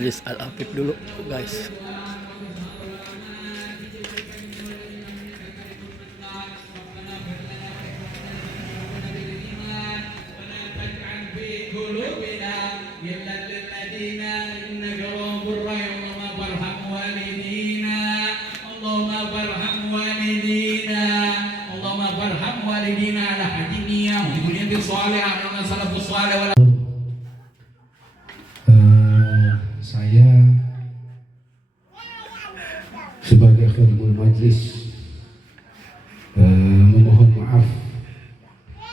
Majlis Al-Afif dulu guys. Saya sebagai khatimul majlis memohon maaf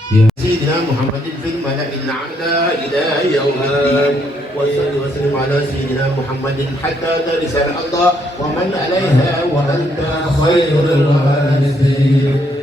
ya Sayyidina Muhammadin fil mala'il a'la ila yaumiddin wa salli wa sallim ala Sayyidina Muhammadin hatta tarisal Allah wa man 'alaiha wa anta khairul warithin.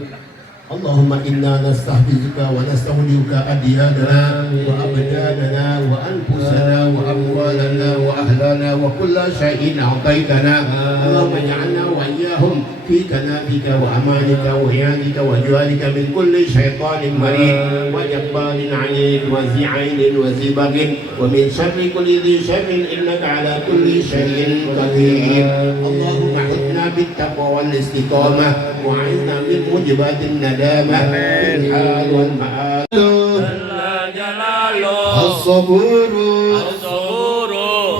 Allahumma inna nastahfizuka wa nastawdi'uka adyanana wa abdanana wa anfusana wa amwalana wa ahlana wa kulla shay'in a'taytana. Allahumma ij'alna wa iyyahum fi kanafika wa amanika wa iyadika wa juwarika min kulli shaytanin marid wa jabbarin 'anid wa zi'ainin wa zibagin wa min syarri kulli dhi syarrin innaka 'ala kulli shay'in qadir. Allahumma hidna bit taqwa wal istiqamah wa 'inna min mujibatin nadamah fil hal wal ma'ad. Jalla jalaluh As-saburu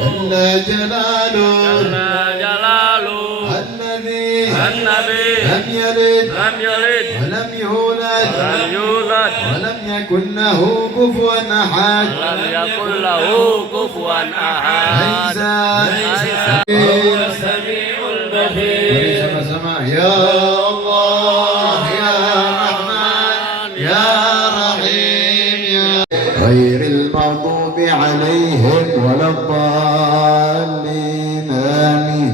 Jalla jalaluh النبي لم يلد ولم يولد ولم يكن له كفوا أحد ليس هو السميع البصير. sama-sama ya Allah ya Rahman ya Rahim ya ghairil maghdubi alaihim waladdallin amin.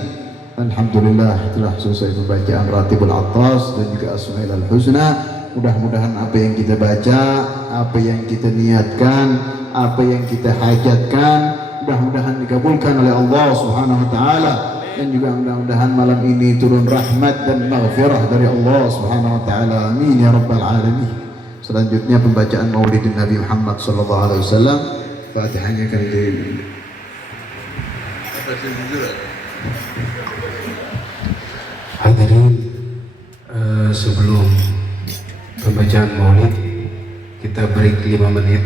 Alhamdulillah telah selesai pembacaan Ratibul Attas dan juga Asmaul Husna. Mudah-mudahan apa yang kita baca, apa yang kita niatkan, apa yang kita hajatkan, mudah-mudahan dikabulkan oleh Allah Subhanahu wa taala, dan juga mudah-mudahan malam ini turun rahmat dan maghfirah dari Allah Subhanahu wa taala. Amin ya rabbal alamin. Selanjutnya pembacaan Maulidin Nabi Muhammad sallallahu alaihi wasallam. Fatihahnya akan di hadirin, sebelum pembacaan maulid kita break 5 menit.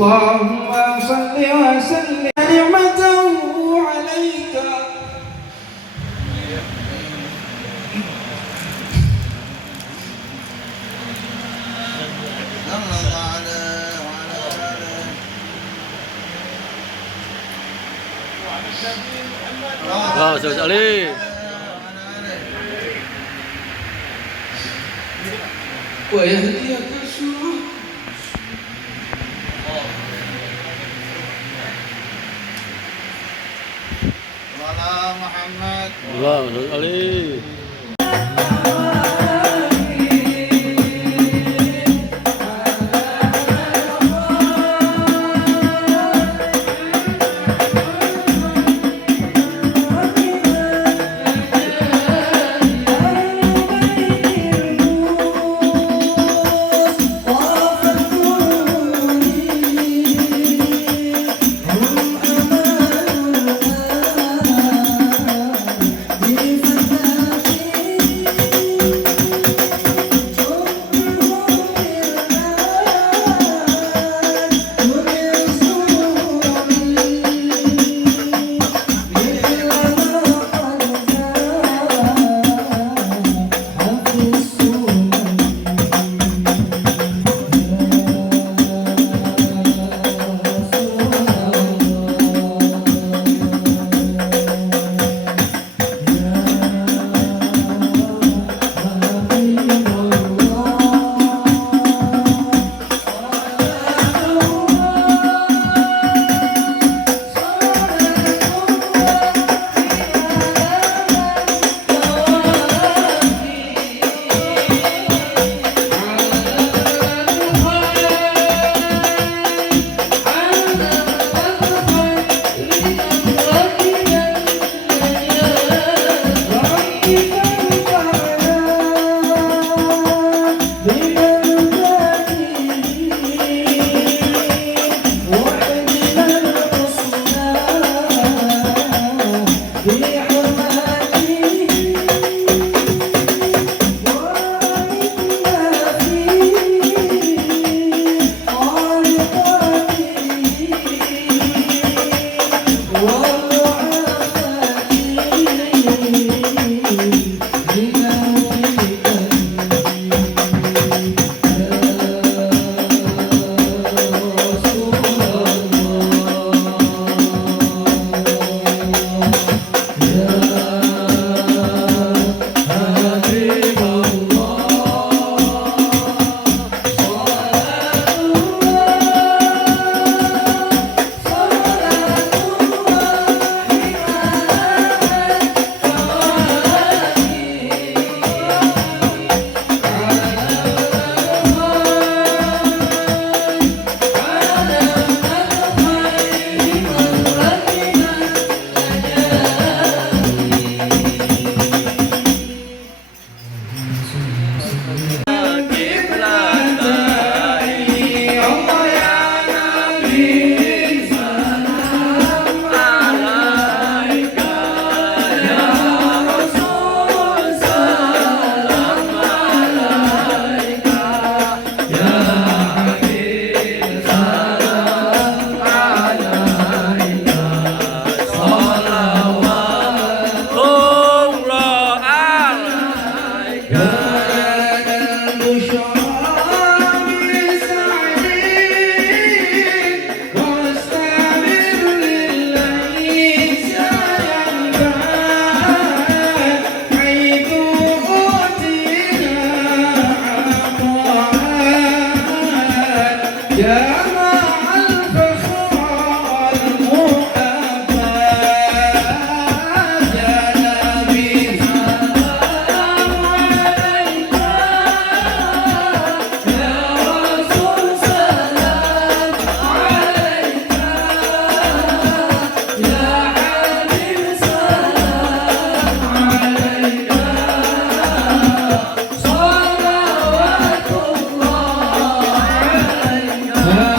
Allahumma salli wa sallim ni'matahu alaika. Ali. Wa yahdiyaka surah. Muhammad. Ali. Ah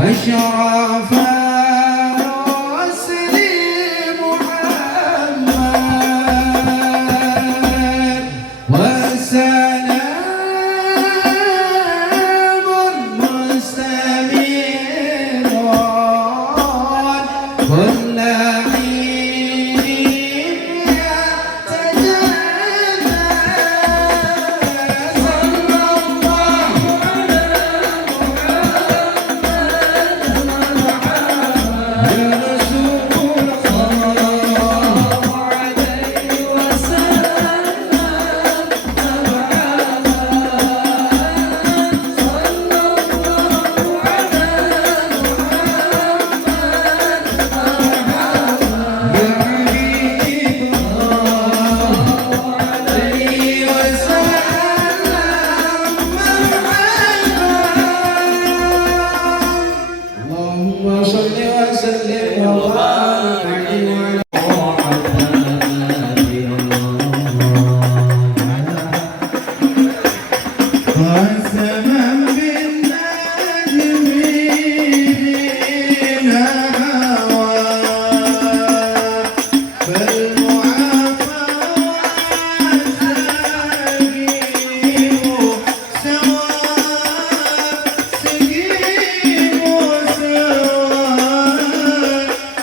أشرف رسل محمد وسلام مستمر كل حين يتجلى صلى الله على رسول الله عليه وسلم اللهم صل وسلم وبارك عليه وسلم بالنجم هوى فالمعافى سقيم سواء سقيم سواء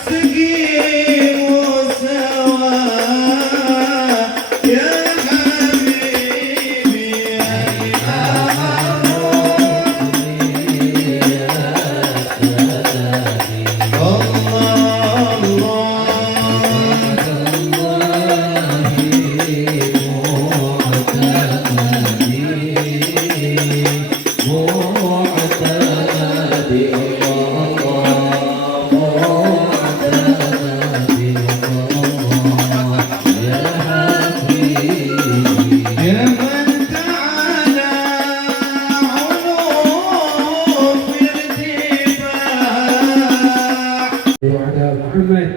سقيم سواء يا حبيبي يا يا من تعالى علوم في ارتفاع وعلى محمد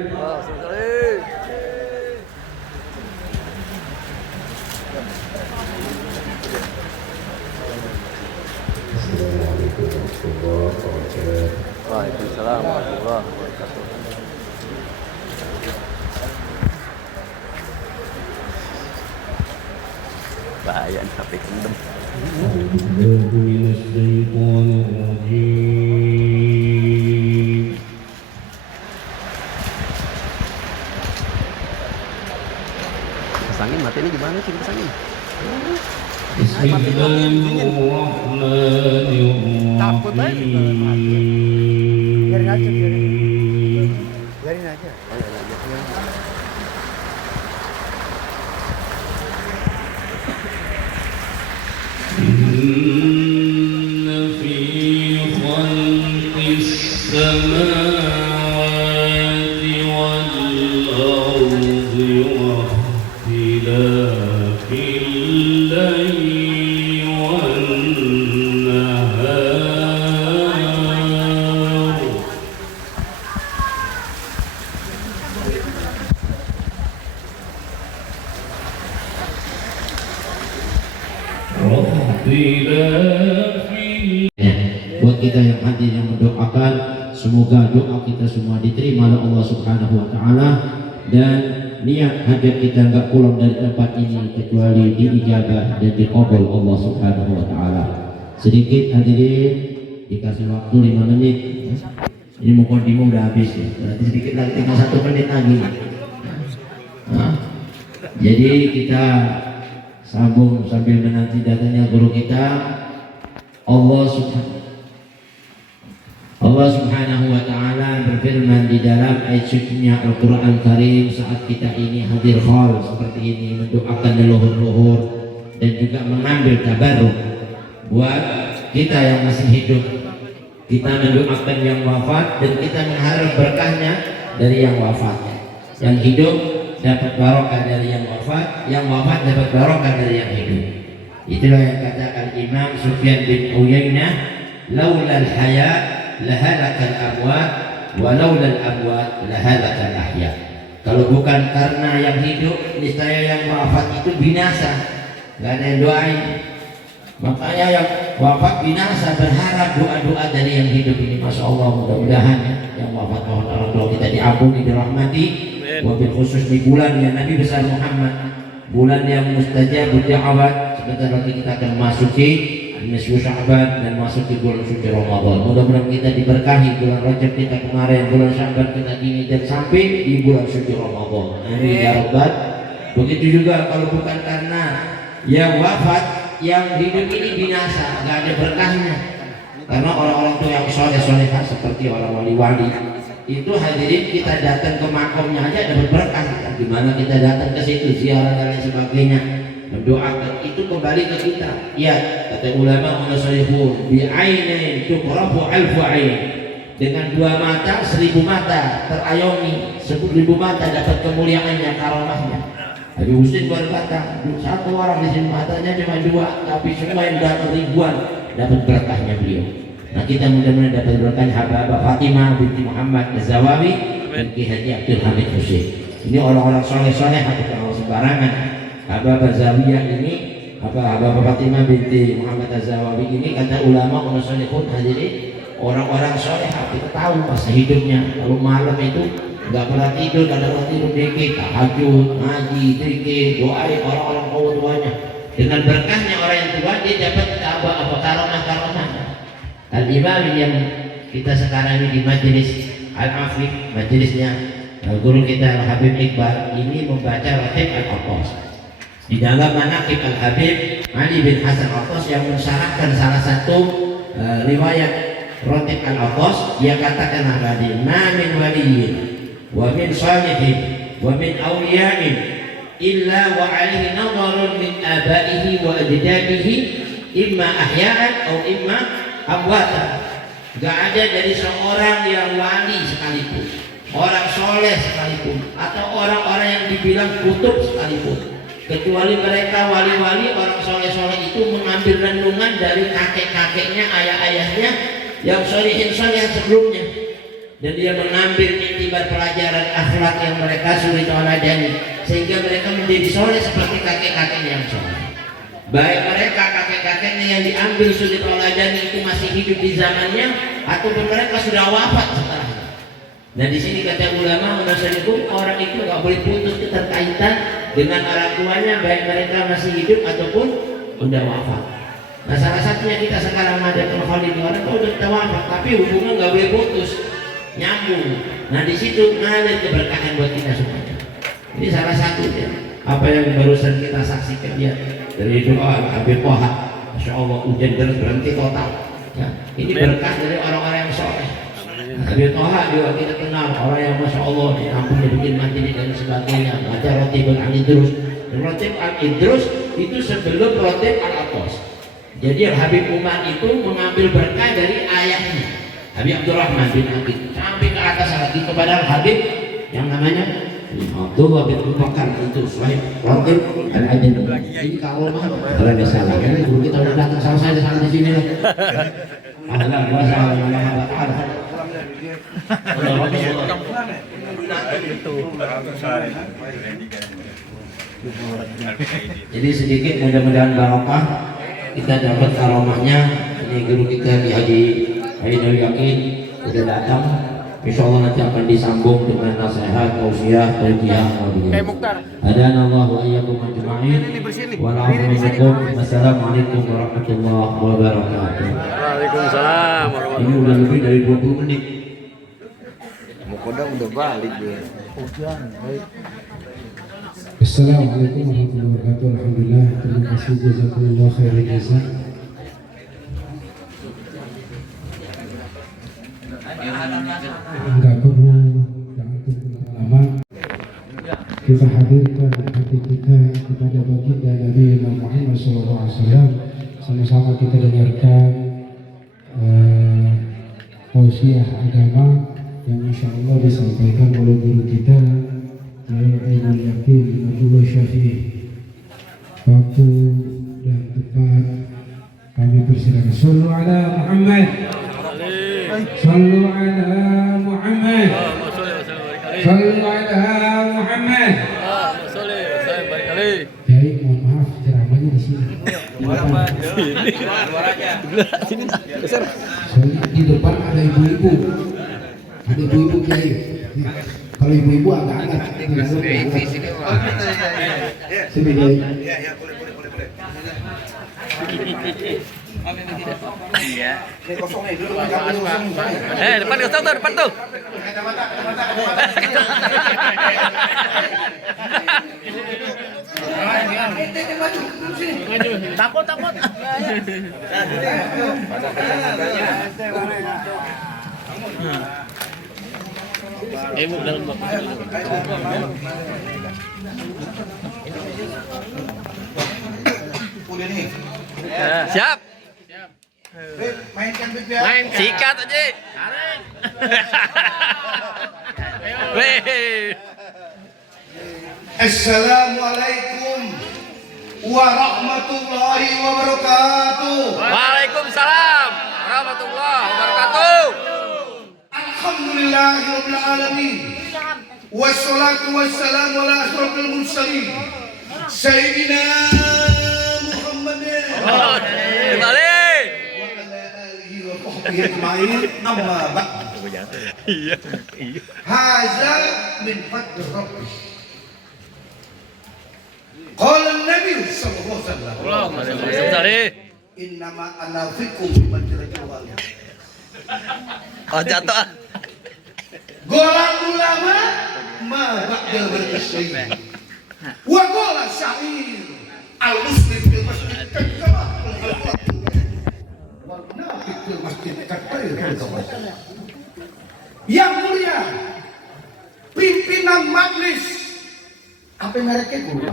Waalaikumsalam warahmatullahi wabarakatuh. Bahaya nih HP kendem. من الشيطان الرجيم Pasangin mati ini gimana sih pasangin? بسم الله الرحمن الرحيم إن في خلق السماوات والأرض واختلاف الليل والنهار Buat kita yang hadir yang mendoakan, semoga doa kita semua diterima oleh Allah Subhanahu wa taala dan niat hajat kita enggak pulang dari tempat ini kecuali diijabah dan dikabul Allah Subhanahu wa taala. Sedikit hadirin dikasih waktu 5 menit. Ini mukadimah udah habis ya. Berarti sedikit lagi tinggal 1 menit lagi. Nah, jadi kita sambung sambil menanti datanya guru kita Allah Subhanahu wa taala berfirman di dalam ayat sucinya Al-Qur'an Karim saat kita ini hadir hal seperti ini mendoakan leluhur-leluhur dan juga mengambil tabarruk buat kita yang masih hidup. Kita mendoakan yang wafat dan kita mengharap berkahnya dari yang wafat. Yang hidup dapat barokah dari yang wafat dapat barokah dari yang hidup. Itulah yang katakan Imam Sufyan bin Uyainah, laulal haya lahalakal amwat wa laulal amwat lahalakal ahya. Kalau bukan karena yang hidup, niscaya yang wafat itu binasa. Gak ada yang doain. Makanya yang wafat binasa berharap doa-doa dari yang hidup ini. Masya Allah, mudah-mudahan ya, yang wafat mohon orang tua kita diampuni, dirahmati. Wabil khusus di bulan yang Nabi besar Muhammad, bulan yang mustajab da'awat. Sebentar lagi kita akan masuki nisfu Sya'ban dan masuki bulan suci Ramadan. Mudah-mudahan kita diberkahi bulan Rajab kita kemarin, bulan Sya'ban kita kini, dan sampai di bulan suci Ramadan. Amin ya rabbal. Begitu juga kalau bukan karena yang wafat, yang hidup ini binasa, nggak ada berkahnya. Karena orang-orang itu yang soleh-solehah seperti orang wali-wali itu hadirin, kita datang ke makamnya aja dapat berkah. Gimana kita datang ke situ ziarah dan lain sebagainya, mendoakan, itu kembali ke kita. Ya, kata ulama munasalihun, bi'ainain tuqrafu alfu ain, dengan 2 mata 1000 mata terayomi, 1000 mata dapat kemuliaannya, karamahnya. Habib Husin berkata, 1 orang di sini matanya cuma 2, tapi semua yang datang ribuan dapat berkahnya beliau. Nah, kita mudah-mudahan dapat berkah Habibah Fatimah binti Muhammad Az-Zawawi dan Ki Haji Abdul Hamid Husin. Ini orang-orang soleh-soleh, bukan sembarangan. Habibah Zawiyah ini, Habibah Fatimah binti Muhammad Az-Zawawi ini, kata ulama munasalihun hadirin, orang-orang soleh. Kita tahu masa hidupnya, kalau malam itu nggak pernah tidur, nggak pernah tidur, dikit tahajud, ngaji, dikit doain orang-orang tuanya. Dengan berkahnya orang yang tua, dia dapat apa karamah. Al-Imam yang kita sekarang ini di majelis Al-Afif, majelisnya guru kita Al-Habib Iqbal, ini membaca Ratib Al-Attas. Di dalam manaqib Al-Habib Ali bin Hasan Attas yang mensyarahkan salah satu riwayat Ratib Al-Attas, dia katakan tadi, ma min waliyyin wa min salihin wa min awliya'in illa wa alaihi nadharun min abaihi wa ajdadihi imma ahya'an atau imma amwatan. Gak ada dari seorang yang wali sekalipun, orang soleh sekalipun, atau orang-orang yang dibilang kutub sekalipun, kecuali mereka wali-wali, orang soleh-soleh itu mengambil renungan dari kakek-kakeknya, ayah-ayahnya yang solihin-solihin sebelumnya, dan dia mengambil iktibar pelajaran akhlak yang mereka suri tauladani, sehingga mereka menjadi soleh seperti kakek-kakeknya yang soleh. Baik mereka kakek-kakeknya yang diambil suri tauladani itu masih hidup di zamannya, ataupun mereka sudah wafat setelahnya. Nah, di sini kata ulama munasalihun, orang itu nggak boleh putus keterkaitan dengan orang tuanya, baik mereka masih hidup ataupun sudah wafat. Nah, salah satunya kita sekarang ada Khalid, orang tua sudah wafat, tapi hubungan nggak boleh putus, nyambung. Nah, di situ ngalir keberkahan buat kita semuanya. Ini salah satunya apa yang barusan kita saksikan ya dari doa Habib Toha. Masya Allah, hujan deras berhenti total. Ya, ini berkah dari orang-orang yang soleh. Habib Toha juga kita kenal orang yang Masya Allah kampungnya bikin mandiri dan sebagainya. Baca Ratib Al-Idrus. Dan Ratib Al-Idrus itu sebelum Ratib Al-Attas. Jadi Habib Umar itu mengambil berkah dari ayahnya Habib Abdurrahman bin Abid sampai ke atas lagi kepada Habib yang namanya Abdullah bin Bakar itu selain Ratib Al-Adil. Ini kalau mah kalau ada salah kan guru kita udah datang, salah saya salah di sini lah. Alhamdulillah jadi sedikit mudah-mudahan barokah kita dapat karomahnya. Ini guru kita di Haji Ainawi Yakin sudah datang. Insya Allah nanti akan disambung dengan nasihat, tausiah, tausiah. Hadanallahu wa iyyakum ajma'in. Wassalamualaikum warahmatullahi wabarakatuh. Waalaikumsalam. Ini udah lebih dari 20 menit. Mukoda udah balik ya. Assalamualaikum warahmatullahi wabarakatuh. Alhamdulillah, terima kasih, jazakumullah khairan jazaa. Enggak perlu lama, kita hadirkan hati kita kepada baginda Nabi Muhammad SAW. Sama-sama kita dengarkan tausiah agama yang insya Allah disampaikan oleh guru kita Yai Ainul Yakin Abdullah Syafi'i. Waktu dan tempat kami persilakan. Sallu ala Muhammad. Sallu ala Muhammad. Sallu ala Muhammad. Yai, mohon maaf ceramahnya di sini. Di depan ada ibu-ibu. Ada ibu-ibu kiai. Kalau ibu-ibu agak-agak. Sini kiai. Depan kosong tuh, depan tuh. Takut. Siap. Mainkan bibir. Sikat aja. Weh. Assalamualaikum warahmatullahi wabarakatuh. Waalaikumsalam warahmatullahi wabarakatuh. Alhamdulillahirabbil alamin. Wassalatu wassalamu ala asyrofil mursalin. Sayyidina Muhammadin. Kembali. Wa ala alihi wa sahbihi ajma'in. Amma ba'd. Iya. Haza min fadli rabbih. Qala an-nabi sallallahu alaihi wasallam. Sorry. Innama ana fikum bimanzilati walid. Oh jatuh. Golang ulama ma ba'da bertasyair. Wa gola syair al-muslim fil masjid kadzaba wal munafiq fil masjid kadzaba. Yang mulia pimpinan majelis apa mereknya guru?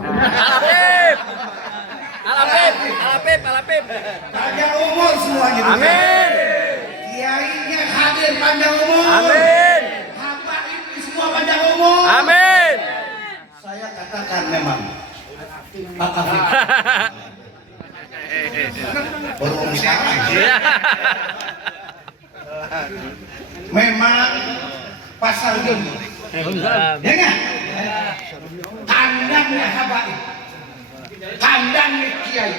Alapip. Panjang umur semuanya. Amin. Kiainya hadir panjang umur. Amin. Habaib semua panjang umur. Amin. Saya katakan memang Pak Afif baru sekarang memang pasar geni ya nggak? Kandangnya habaib, kandangnya kiai,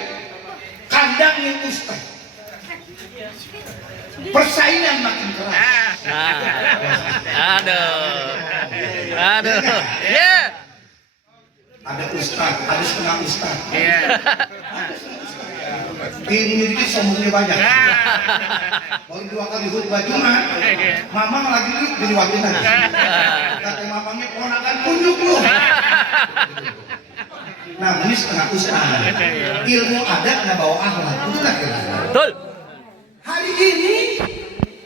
kandangnya ustaz, persaingan makin keras. Aduh. Yeah. Ada ustaz, ada setengah ustaz. Ini sombongnya banyak. Baru 2 kali khutbah Jumat, mamang lagi diriwatin lagi. Kata mamangnya ponakan kunjuk lu. Nah, ini setengah ustaz. Ilmu adat nggak bawa akhlak. Itu lah kira-kira. Betul. Hari ini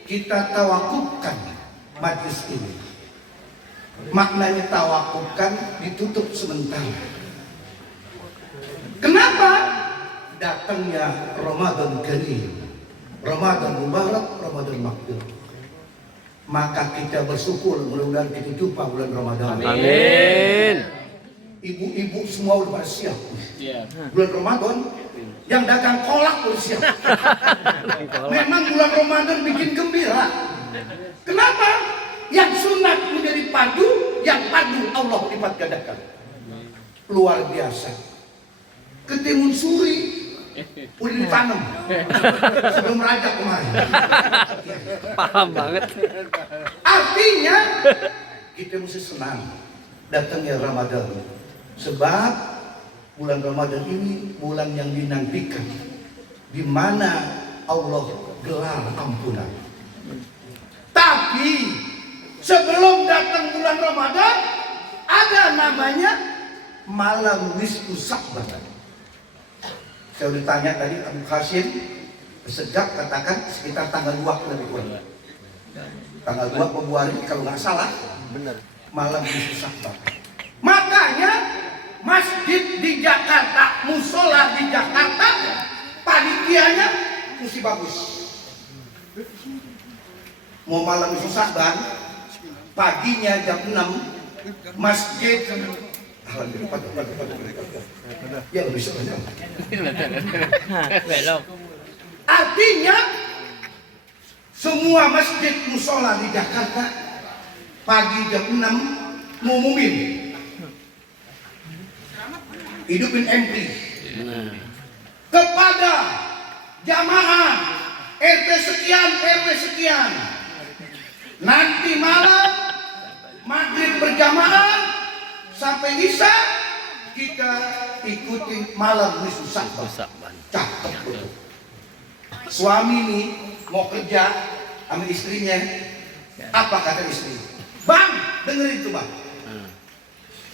kita tawakufkan majlis ini. Maknanya tawakufkan, ditutup sementara. Kenapa? Datangnya Ramadan Karim, Ramadan Mubarak, Ramadan Makbul. Maka kita bersyukur mudah-mudahan kita jumpa bulan Ramadan. Amin. Ibu-ibu semua udah pada siap. Bulan Ramadan yang dagang kolak udah siap. Memang bulan Ramadan bikin gembira. Kenapa? Yang sunat menjadi padu, yang padu Allah lipat gandakan. Luar biasa. Ketimun suri udah ditanam sebelum raja kemarin. Paham banget. Artinya kita mesti senang datangnya Ramadan. Sebab bulan Ramadan ini bulan yang dinantikan, di mana Allah gelar ampunan. Tapi sebelum datang bulan Ramadan ada namanya malam nisfu Sya'ban. Saya udah tanya tadi Abu Qasim sejak katakan sekitar tanggal 2 lebih kurang. Tanggal 2 Februari kalau nggak salah. Benar. Malam nisfu Sya'ban. Makanya masjid di Jakarta, musola di Jakarta, panitianya mesti bagus. Mau malam nisfu Sya'ban, paginya jam 6 masjid ya lebih sebenarnya. Artinya semua masjid musola di Jakarta pagi jam 6 ngumumin hidupin MP. kepada jamaah RT sekian, RW sekian, nanti malam maghrib berjamaah sampai isya kita ikuti malam nisfu Sya'ban. Cakep. Suami nih mau kerja sama istrinya, apa kata istri? Bang, dengerin tuh bang.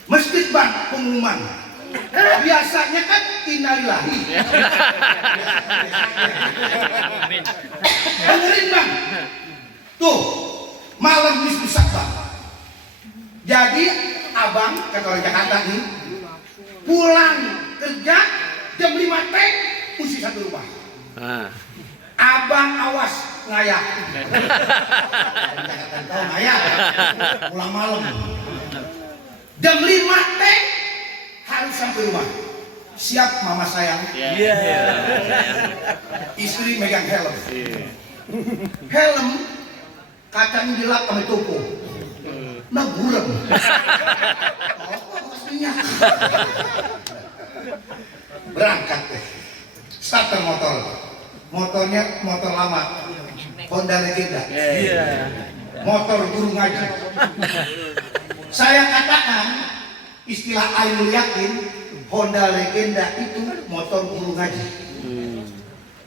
Masjid bang, pengumuman. Biasanya kan innalillahi. Dengerin bang. Tuh, malam nisfu Sya'ban. Jadi abang, kata orang Jakarta nih, pulang kerja jam 5 teh, mesti satu rumah. Abang awas ngayak. Jakarta tahu ngayak. Pulang malam. Jam 5 teh harus sampai rumah. Siap mama sayang. Istri megang helm. Helm kacang dilap sama toko. Nah burem. Pastinya. Berangkat deh. Starter motor. Motornya motor lama. Honda Legenda. Motor guru ngaji. Saya katakan istilah Ainul Yakin, Honda Legenda itu motor guru ngaji.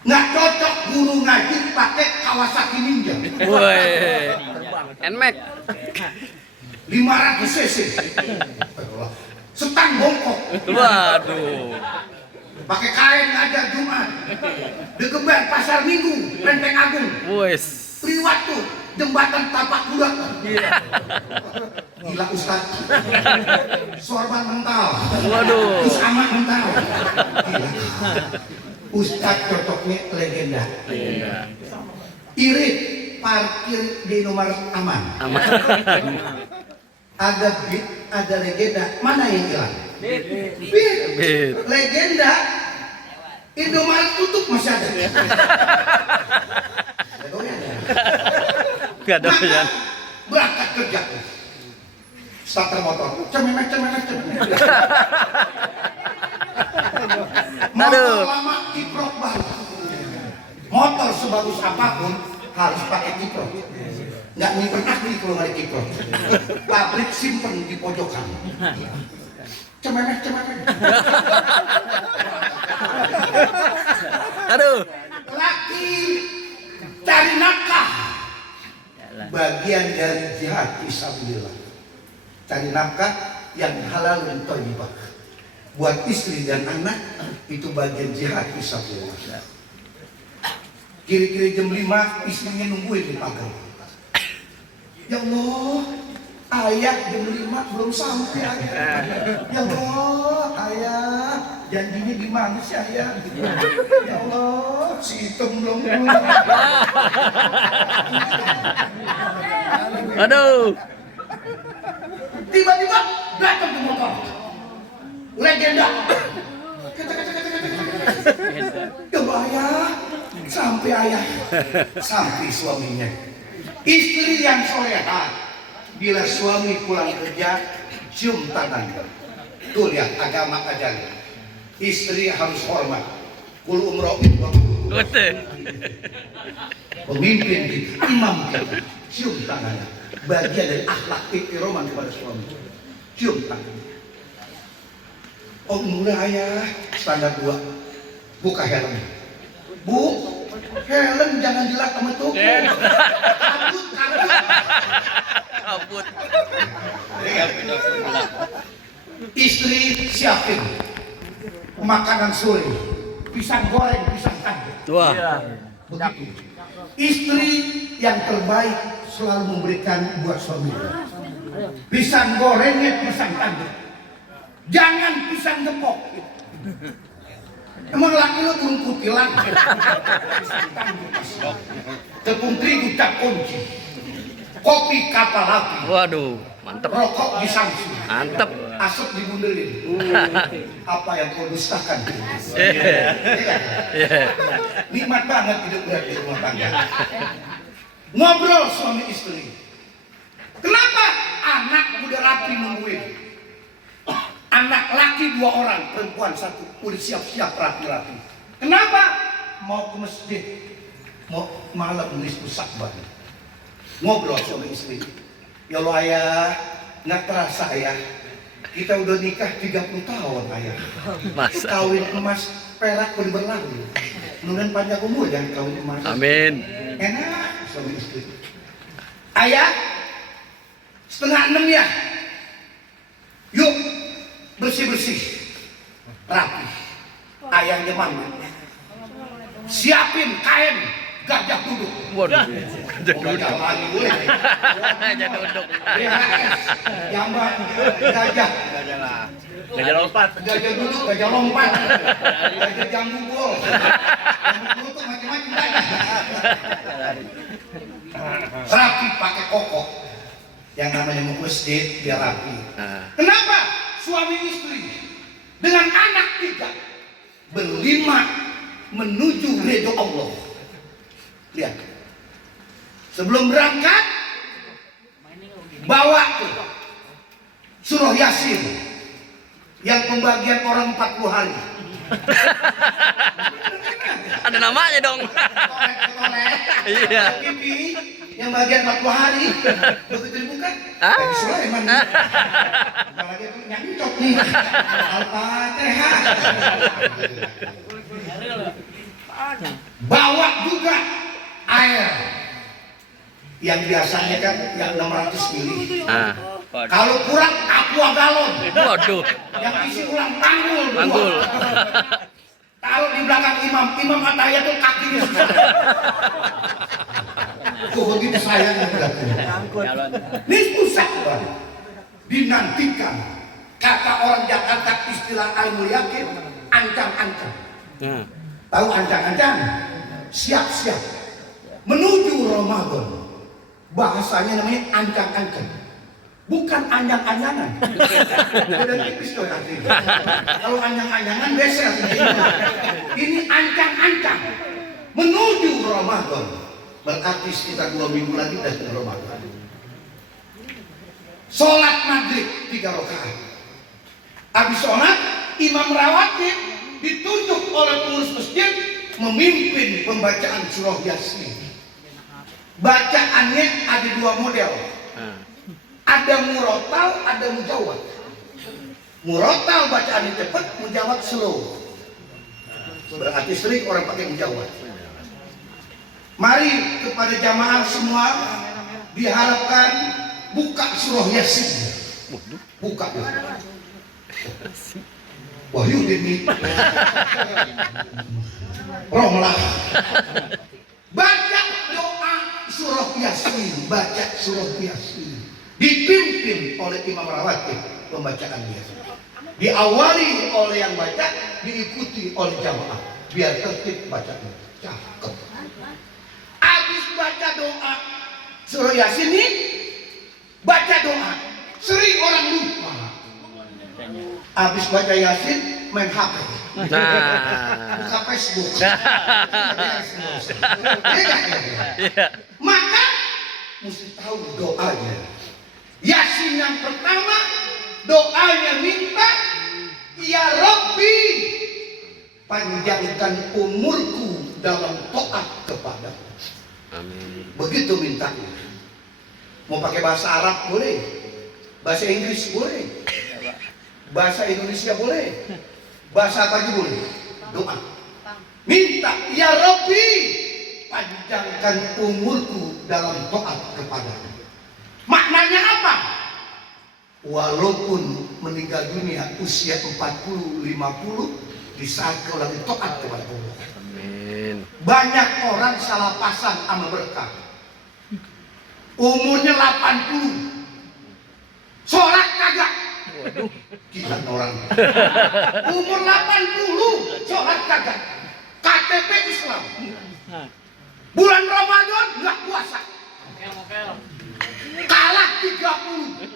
Nggak cocok guru ngaji pakai Kawasaki Ninja. Woi. Nmax 500 cc. Setang bongkok. Waduh. Pakai kain ngajar Jumat. Digeber pasar Minggu, Lenteng Agung. Wes. Liwat tuh jembatan tapak kuda. Gila Ustaz. Sorban mental. Waduh. Terus amat mental. Gila. Ustaz cocoknya legenda. Irit parkir di nomor aman. Ada beat, ada legenda. Mana yang hilang? Beat. Legenda. Indomaret tutup masih ada. Gak ada ya. Berangkat kerja. Starter motor. Cememek. Motor lama kiprok baru. Motor sebagus apapun harus pakai kiprok. Nggak nyimpen asli kalau nggak ada kiprok. Pabrik simpen di pojokan. Cememek. Aduh. Laki cari nafkah. Bagian dari jihad fisabilillah. Cari nafkah yang halal dan thayyibah. Buat istri dan anak itu bagian jihad fisabilillah. Kira-kira jam 5 istrinya nungguin di pagar. Ya Allah, ayah jam 5 belum sampai ayah. Ya Allah, ayah janjinya gimana sih ayah? Ya Allah, si Itung belum pulang. Aduh. Tiba-tiba datang ke motor. Legenda. Ya ayah, sampai ayah, sampai suaminya. Istri yang soleha, bila suami pulang kerja, cium tangan. Tuh lihat agama ajaran. Istri harus hormat. Kul umro'in wa pemimpin kita, imam kita, cium tangannya. Bagian dari akhlak ikroman kepada suami. Cium tangan. Oh mulai ayah, standar 2. Buka helm. Bu, helm jangan dilak sama toko. Kabut. Istri siapin makanan sore, pisang goreng, pisang tanduk. Wah. Begitu. Istri yang terbaik selalu memberikan buat suaminya. Pisang gorengnya pisang tanduk. Jangan pisang gepok. Emang laki lo belum kutilan. Tepung terigu tak kunci. Kopi kapal api. Waduh, mantep. Rokok disangsi. Mantep. Asap dibundelin. Apa yang kau dustakan? Nikmat banget hidup berat di rumah tangga. Ngobrol suami istri. Kenapa anak udah rapi nungguin? Anak laki 2 orang, perempuan 1, udah siap-siap rapi-rapi. Kenapa? Mau ke masjid, mau malam nisfu Sya'ban. Ngobrol sama istri. Ya Allah ayah, nggak terasa ayah. Kita udah nikah 30 tahun ayah. Masa. Kawin emas perak udah berlalu. Mudah-mudahan panjang umur ya kawin emas. Amin. Enak sama istri. Ayah, 5:30 ya. Yuk bersih-bersih, rapi. Ayahnya mama. Siapin kain gajah duduk. Waduh. Jadi Gajah lagi boleh. Gajah duduk. BHS, jamban, gajah. Gajah lompat. Gajah duduk, gajah lompat. Gajah jambu bol. Jambu bol tuh macam-macam gajah. Rapi pakai koko. Yang namanya mau masjid biar rapi. Kenapa? Suami istri dengan anak 3 berlima menuju ridho Allah. Lihat. Sebelum berangkat bawa tuh surah Yasin yang pembagian orang 40 hari. Ada namanya dong. Iya. Pipi yang bagian 40 hari begitu dibuka Haji Sulaiman apalagi itu nyancok nih Al-Fatihah. Bawa juga air yang biasanya kan yang 600 mili. Kalau kurang aqua galon. Waduh. Yang isi ulang panggul. Panggul. Taruh di belakang imam ataya tuh kakinya susah. Tuh begitu sayangnya nisfu Sya'ban dinantikan. Kata orang Jakarta istilah Ainul Yakin, ancang-ancang. Tahu ancang-ancang? Siap-siap menuju Ramadan. Bahasanya namanya ancang-ancang. Bukan anjang-anjangan. Udah tipis tuh nanti. Kalau anjang-anjangan beser. Ini ancang-ancang menuju Ramadan. Berarti sekitar 2 minggu lagi udah ke Ramadan. Sholat maghrib 3 rakaat. Habis sholat, imam rawatib ditunjuk oleh pengurus masjid memimpin pembacaan surah Yasin. Bacaannya ada 2 model. Ada murotal, ada mujawad. Murotal bacaannya cepat, mujawad slow. Berarti sering orang pakai mujawad. Mari kepada jamaah semua diharapkan buka surah Yasin. Buka. Wahyu demi Romlah. Baca doa surah Yasin, baca surah Yasin. Dipimpin oleh imam rawatib pembacaan Yasin. Diawali oleh yang baca, diikuti oleh jamaah. Biar tertib bacanya. Cakep. Habis baca doa surah Yasin ini, baca doa. Sering orang lupa. Habis baca Yasin, main HP. Buka Facebook. Maka mesti tahu doanya. Yasin yang pertama doanya minta, ya Rabbi panjangkan umurku dalam taat kepadamu. Amin. Begitu mintanya. Mau pakai bahasa Arab boleh, bahasa Inggris boleh, bahasa Indonesia boleh, bahasa apa aja boleh. Doa. Minta, ya Rabbi panjangkan umurku dalam taat kepadamu. Maknanya apa? Walaupun meninggal dunia usia 40-50, di saat kau lagi taat kepada Allah. Amin. Banyak orang salah pasang sama berkah. Umurnya 80, sholat kagak. Gila orang. Umur 80, sholat kagak. KTP Islam. Bulan Ramadan nggak puasa. Kalah 30.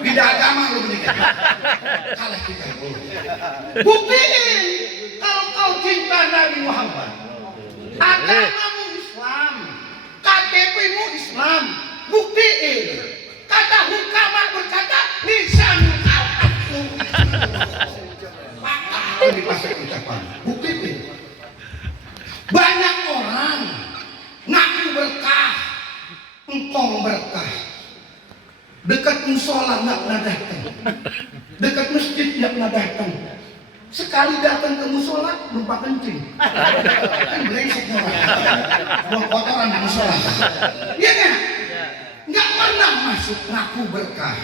Beda agama lu menikah. Kalah 30. Buktiin kalau kau cinta Nabi Muhammad. Agamamu Islam, KTP-mu Islam. Buktiin. Kata hukama berkata lisanul al-aqsu. Maka dipasang. depan. Buktiin. Banyak orang ngaku berkah, engkong berkah. Dekat musola nggak pernah datang, dekat masjid nggak pernah datang. Sekali datang ke musola lupa kencing, kan brengsek orang, buang kotoran di musola. Iya kan? Nggak pernah masuk ngaku berkah,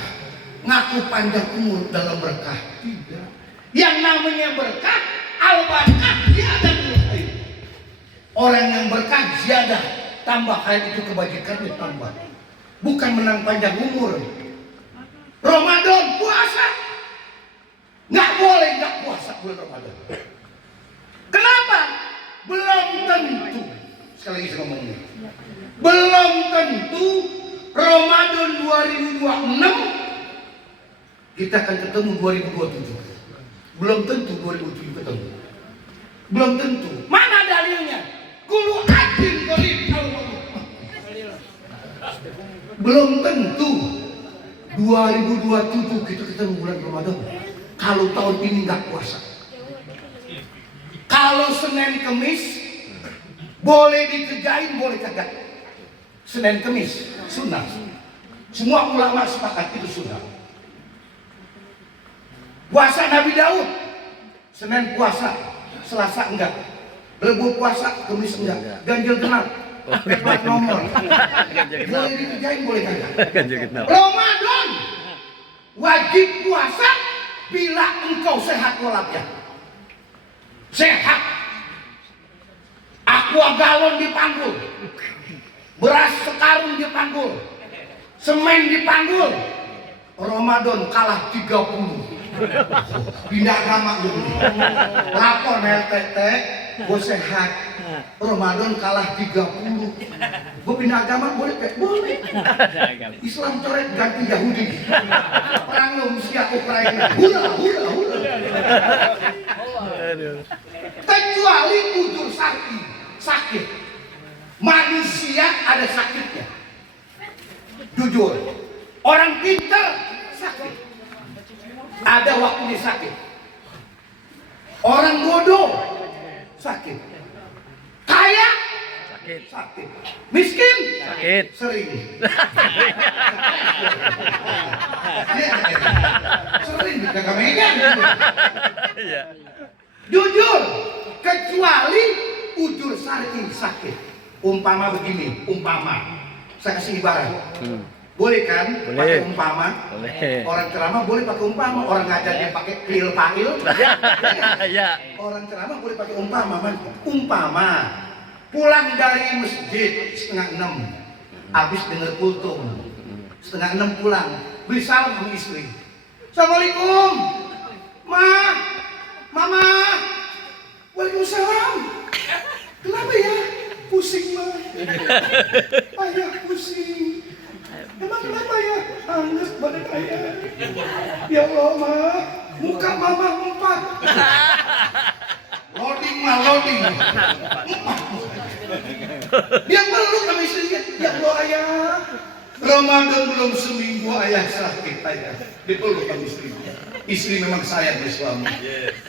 ngaku panjang umur dalam berkah. Tidak. Yang namanya berkah, al-barakah ziyadah fil khair. Orang yang berkah ziyadah, tambah khair itu kebajikan ditambah. Bukan menang panjang umur. Ramadan puasa, nggak boleh nggak puasa bulan Ramadan. Kenapa? Belum tentu. Sekali lagi saya ngomongnya. Belum tentu Ramadan 2026 kita akan ketemu 2027. Belum tentu 2027 ketemu. Belum tentu. Mana dalilnya? Kulu adin qarib belum tentu 2027 kita ketemu bulan Ramadan. Kalau tahun ini nggak puasa. Kalau Senin Kemis boleh dikerjain, boleh kagak. Senin Kemis sunnah. Semua ulama sepakat itu sunnah. Puasa Nabi Daud, Senin puasa, Selasa enggak. Rabu puasa, Kemis enggak. Ganjil genap, plat nomor. Boleh dikerjain, boleh kagak. Ramadan wajib puasa bila engkau sehat walafiat. Sehat. Aqua galon dipanggul, beras sekarung dipanggul, semen dipanggul. Ramadan kalah 30. Pindah agama dulu. Lapor RTT, gue sehat. Ramadan kalah 30. Gue pindah agama boleh kayak boleh. Islam coret ganti Yahudi. Perang Rusia Ukraina. Hura hura hura. Kecuali udur sakit. Manusia ada sakitnya. Jujur. Orang pintar sakit. Ada waktunya sakit. Orang bodoh sakit. Kaya sakit. Miskin Sakit. sering. Sering kagak megang. Iya. Jujur, kecuali ujur syar'i sakit. Umpama begini, saya kasih ibarat. Boleh kan? Boleh. Pakai umpama. Boleh. Orang ceramah boleh pakai umpama. Orang ngajar dia pakai pil-pail. Iya. Orang ceramah boleh pakai umpama. Umpama pulang dari masjid 5:30, habis dengar kultum, 5:30 pulang, beri salam sama istri. Assalamualaikum, mama. Waalaikumsalam. Kenapa ya? Pusing mah. Ayah pusing. Emang kenapa ya? Hangat badan ayah. Ya Allah, Ma. Muka mama 4. Loading. Dia peluk sama istrinya. Ya Allah, ayah. Ramadan belum seminggu ayah sakit, ayah. Dipeluk sama istrinya. Istri memang sayang ke suami.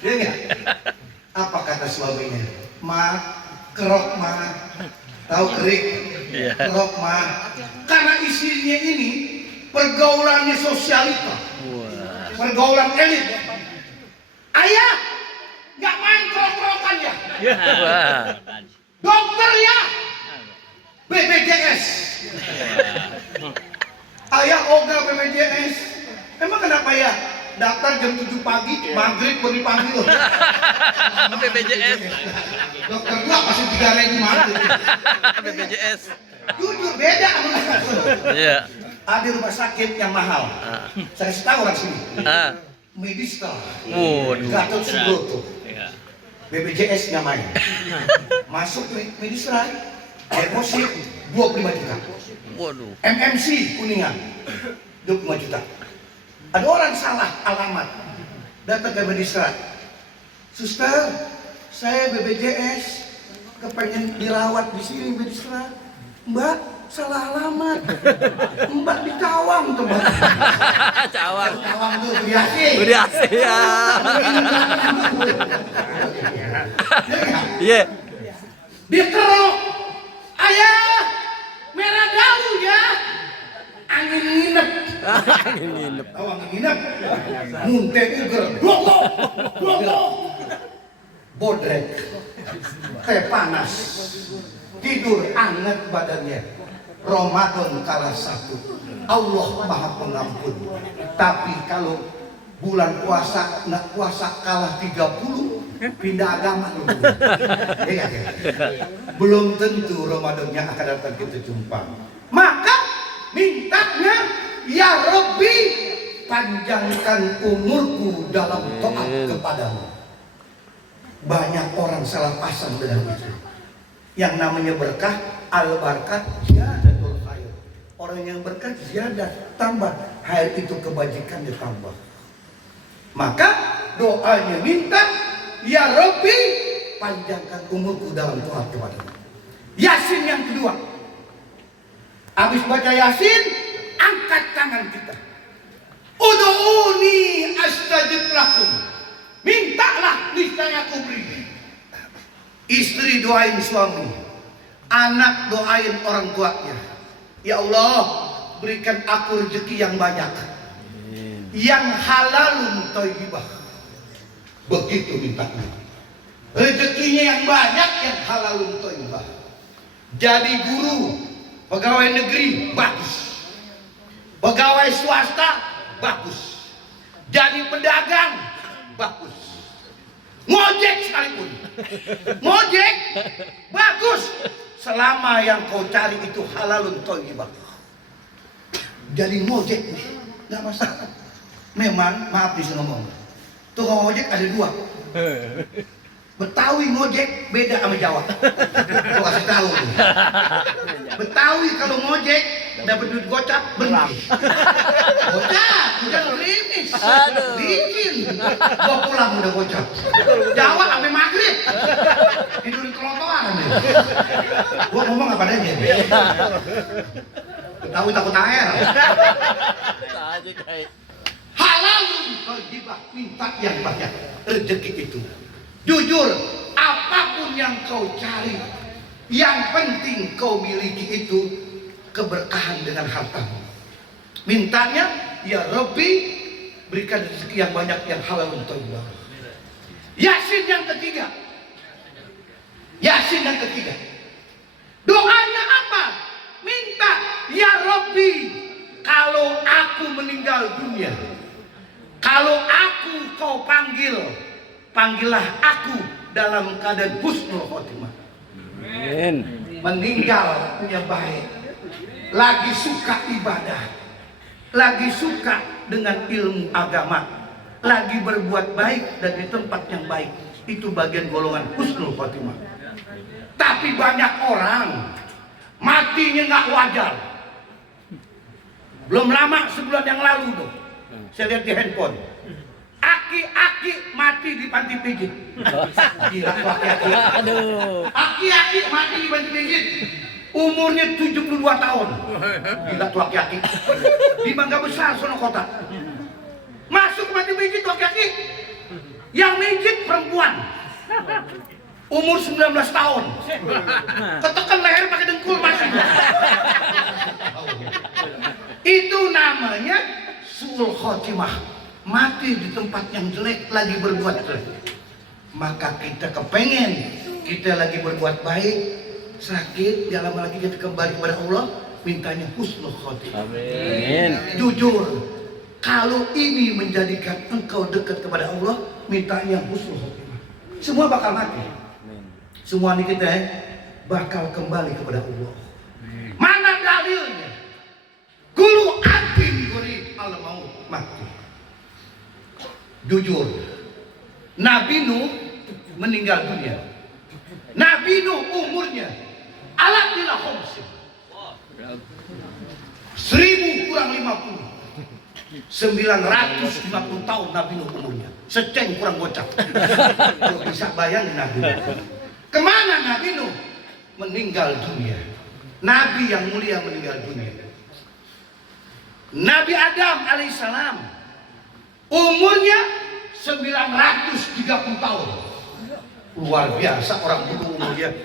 Dia enggak? Apa kata suaminya? Ma, kerok ma. Tahu kerik? Kerok ma. Karena istrinya ini pergaulannya sosialita. Pergaulan elit. Ayah, nggak main kerok-kerokan ya? Dokter ya? BPJS. Ayah ogah BPJS. Emang kenapa ya? Daftar jam 7 pagi, maghrib baru dipanggil. BPJS. Dokter gua pasti 3.000 mati. BPJS. Jujur beda sama Iya. ada rumah sakit yang mahal. Saya kasih tahu orang sini. Medistar. Waduh. Gatot Subroto. BPJS nggak main. Masuk Medistar, deposit 25 juta. Waduh. MMC Kuningan 25 juta. Ada orang salah alamat, datang ke Medistar. Suster, saya BPJS, kepengen dirawat di sini Medistar. Mbak, salah alamat. Mbak di Cawang tempat. Cawang. Cawang tuh biasa. Udah asih ya. Iya. Dia kerok. Ayah, merah daun ya. Angin nginep. Angin nginep. Tahu angin nginep? Muntah uger. Blok. Bodrek. Teh panas. Tidur anget badannya. Ramadan kalah satu. Allah Maha Pengampun. Tapi kalau bulan puasa nggak puasa kalah 30, pindah agama lu. Ya, ya. Belum tentu Ramadannya akan datang kita jumpa. Maka mintanya, ya Rabbi, panjangkan umurku dalam taat kepadamu. Banyak orang salah pasang dengan itu. Yang namanya berkah, al-barkat, ziyadatul khair. Orang yang berkah, ziyadah, tambah. Khair itu kebajikan ditambah. Maka doanya minta, ya Rabbi, panjangkan umurku dalam taat kepadamu. Yasin yang kedua. Habis baca Yasin, angkat tangan kita. Ud'uni astajib lakum. Mintalah, niscaya aku beri. Istri doain suami, anak doain orang tuanya. Ya Allah, berikan aku rezeki yang banyak, yang halalun thayyibah. Begitu mintanya. Rezekinya yang banyak, yang halalun thayyibah. Jadi guru, pegawai negeri, bagus. Pegawai swasta, bagus. Jadi pedagang, bagus. Ngojek sekalipun, ngojek, bagus. Selama yang kau cari itu halalun thayyibah. Jadi ngojek nih, nggak masalah. Memang, maaf bisa ngomong, tukang ngojek ada dua. Betawi ngojek beda sama Jawa. Gua kasih tahu. Betawi kalau ngojek dapat duit gocap berhenti. Gocap, udah rimis. Licin. Gua pulang udah gocap. Jawa sampai maghrib. Tidurin trotoar. Gua ngomong apa adanya. Betawi takut air. Halalun thayyibah, minta yang banyak rezeki itu. Jujur, apapun yang kau cari, yang penting kau miliki itu keberkahan dengan hartamu. Mintanya, ya Rabbi, berikan rezeki yang banyak yang halal untuk Allah. Yasin yang ketiga. Yasin yang ketiga. Doanya apa? Minta, ya Rabbi, kalau aku meninggal dunia, kalau aku kau panggil, panggillah aku dalam keadaan husnul khotimah. Amin. Meninggal punya baik, lagi suka ibadah, lagi suka dengan ilmu agama, lagi berbuat baik dan di tempat yang baik. Itu bagian golongan husnul khotimah. Tapi banyak orang matinya nggak wajar. Belum lama, sebulan yang lalu tuh, saya lihat di handphone. Aki-aki mati di panti pijit. Gila tuh aki-aki. Aduh. Aki-aki mati di panti pijit. Umurnya 72 tahun. Gila tuh aki-aki. Di Mangga Besar, sono kota. Masuk panti pijit tuh aki-aki. Yang mijit perempuan. Umur 19 tahun. Ketekan leher pakai dengkul masih. Itu namanya suul khotimah. Mati di tempat yang jelek, lagi berbuat jelek. Maka kita kepengen kita lagi berbuat baik, sakit, jangan lama lagi kita kembali kepada Allah, mintanya husnul khotimah. Amin. Jujur, kalau ini menjadikan engkau dekat kepada Allah, mintanya husnul khotimah. Semua bakal mati. Semua ini kita bakal kembali kepada Allah. Mana dalilnya? Gulu atin guri al-maut, mati. Jujur, Nabi Nuh meninggal dunia. Nabi Nuh umurnya alat bila khomsin 1000 kurang 50, 950 tahun Nabi Nuh umurnya. Seceng kurang gocap. Kalau bisa bayangin Nabi Nuh. Kemana Nabi Nuh? Meninggal dunia. Nabi yang mulia meninggal dunia. Nabi Adam alaihissalam umurnya 930 tahun. Luar biasa orang itu umurnya.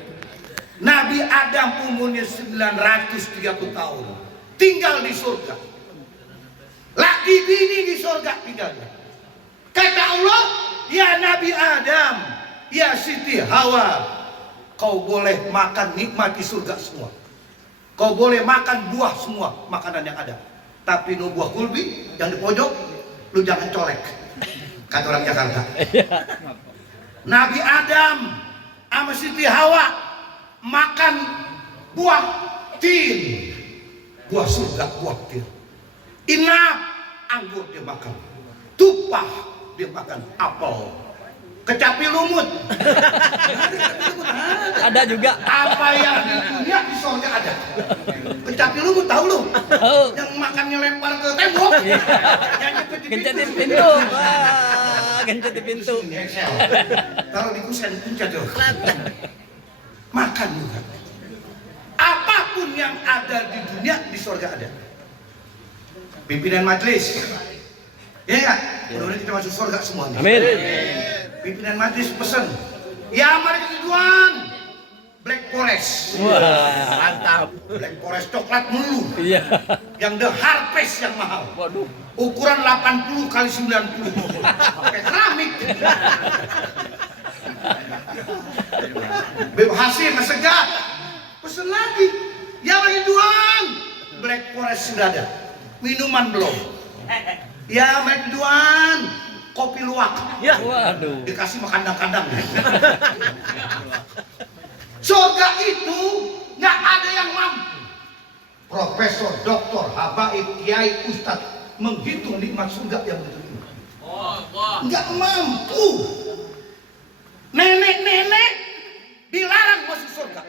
Nabi Adam umurnya 930 tahun. Tinggal di surga. Laki bini di surga tinggalnya. Kata Allah, ya Nabi Adam, ya Siti Hawa, kau boleh makan nikmat di surga semua. Kau boleh makan buah semua makanan yang ada. Tapi no buah kulbi yang di pojok, lu jangan colek. Kata orang Jakarta. Nabi Adam sama Siti Hawa makan buah tin, buah surga, buah tin. Inap, anggur dia makan. Tupah dia makan apel. Kecapi lumut. Ada juga. Apa yang di dunia di surga ada. Kecapi lumut tahu lu? Yang makannya lempar ke tembok. Yang Gencetin pintu. Wah, gencetin pintu. Kalau di kusen pencet tuh. Makan juga. Apapun yang ada di dunia di surga ada. Pimpinan majelis. Ya enggak? Mudah-mudahan kita masuk surga semuanya. Amin. Pimpinan majelis pesan, ya mari Ridwan, Black Forest. Wah, mantap. Black Forest coklat melulu. Iya. Yang the harvest yang mahal. Waduh. Ukuran 80 kali 90. Pakai keramik. Beb Hasim segar. Pesan lagi. Ya mari Ridwan, Black Forest sudah ada. Minuman belum. Ya mari Ridwan, kopi luwak. Ya. Waduh. Dikasih makan kandang-kandang. Surga itu nggak ada yang mampu. Profesor, doktor, habaib, kiai, ustadz menghitung nikmat surga yang begitu ini. Nggak mampu. Nenek-nenek dilarang masuk surga.